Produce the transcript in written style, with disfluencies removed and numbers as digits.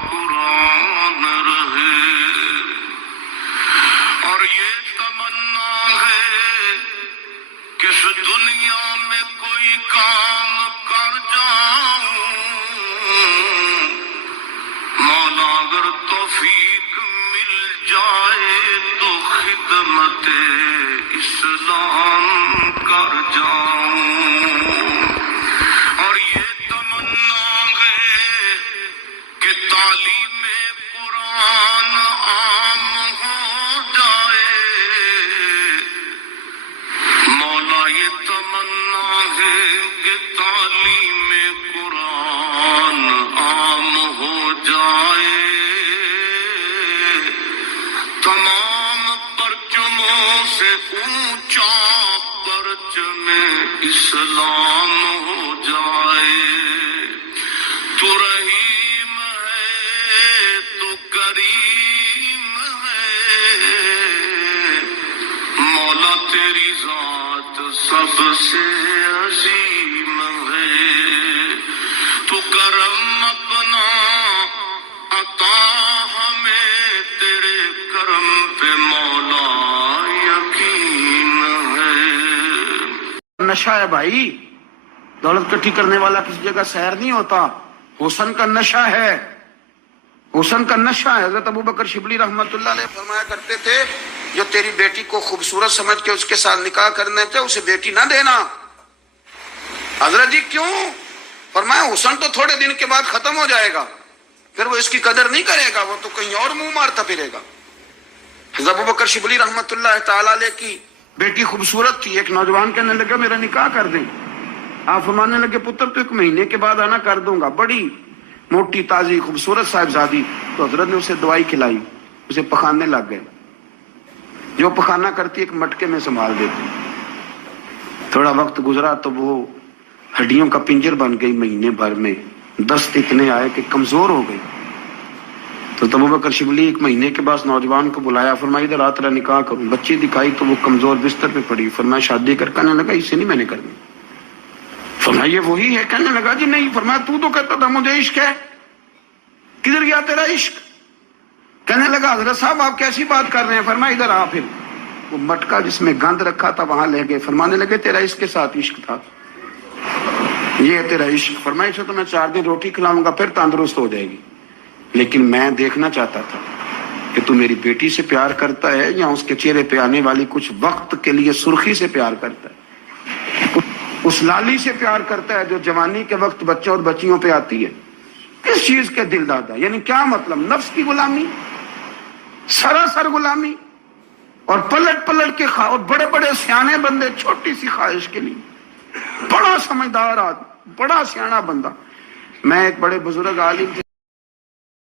قرآن رہے، اور یہ تمنا ہے کہ اس دنیا میں کوئی کام کر جاؤں، مولا اگر توفیق مل جائے تو خدمت اسلام کر جاؤں، اور یہ تمنا ہے کہ تعلیم قرآن عام ہو جائے، مولا یہ تمنا ہے کہ تعلیم قرآن عام ہو جائے، تمام پرچموں سے اونچا پرچم اسلام ہو جائے۔ تو رحیم ہے تو کریم ہے، مولا تیری ذات سب سے عظیم ہے، تو کرم اپنا عطا ہمیں، تیرے کرم پہ مولا یقین ہے۔ نشہ ہے بھائی، دولت کٹھی کرنے والا کسی جگہ سیر نہیں ہوتا، حسن کا نشہ ہے، حسن کا نشہ ہے۔ حضرت ابو بکر شبلی رحمۃ اللہ علیہ فرمایا کرتے تھے جو تیری بیٹی کو خوبصورت سمجھ کے اس کے ساتھ نکاح کرنے تھے اسے بیٹی نہ دینا۔ حضرت جی کیوں؟ فرمایا حسن تو تھوڑے دن کے بعد ختم ہو جائے گا، پھر وہ اس کی قدر نہیں کرے گا، وہ تو کہیں اور منہ مارتا پھرے گا۔ حضرت ابو بکر شبلی رحمۃ اللہ تعالی علیہ کی بیٹی خوبصورت تھی، ایک نوجوان کہنے لگا میرا نکاح کر دیں۔ آپ فرمانے لگے پتر تو 1 مہینے کے بعد آنا، کر دوں گا، بڑی موٹی تازی خوبصورت صاحبزادی۔ تو حضرت نے اسے دوائی کھلائی، اسے پخانے لگ گئے، جو پخانہ کرتی ایک مٹکے میں سنبھال دیتی۔ تھوڑا وقت گزرا تو وہ ہڈیوں کا پنجر بن گئی، مہینے بھر میں دست اتنے آئے کہ کمزور ہو گئی۔ تو ابو بکر شبلی 1 مہینے کے بعد نوجوان کو بلایا، فرمایا ادھر آ تیرا نکاح کروں۔ بچی دکھائی تو وہ کمزور بستر پہ پڑی، فرمایا شادی کر، کہنے لگا اسے نہیں میں نے کرنی۔ فرمایا یہ وہی ہے؟ کہنے لگا جی نہیں۔ فرمایا تو کہتا تھا مجھے عشق ہے، کدھر گیا تیرا عشق؟ کہنے لگا حضرت صاحب آپ کیسی بات کر رہے ہیں؟ فرمایا ادھر آ۔ پھر وہ مٹکا جس میں گند رکھا تھا وہاں لے گئے، فرمانے لگے تیرا اس کے ساتھ عشق تھا، یہ ہے تیرا عشق۔ فرمایا اسے تو میں 4 دن روٹی کھلاؤں گا پھر تندرست ہو جائے گی، لیکن میں دیکھنا چاہتا تھا کہ تو میری بیٹی سے پیار کرتا ہے یا اس کے چہرے پہ آنے والی کچھ وقت کے لیے سرخی سے پیار کرتا ہے، اس لالی سے پیار کرتا ہے جو جوانی کے وقت بچوں اور بچیوں پہ آتی ہے۔ کس چیز کے دل دادا؟ یعنی کیا مطلب؟ نفس کی غلامی، سراسر غلامی، اور پلٹ پلٹ کے اور بڑے بڑے سیانے بندے چھوٹی سی خواہش کے لیے، بڑا سمجھدار آدمی، بڑا سیانا بندہ۔ میں ایک بڑے بزرگ عالم تھے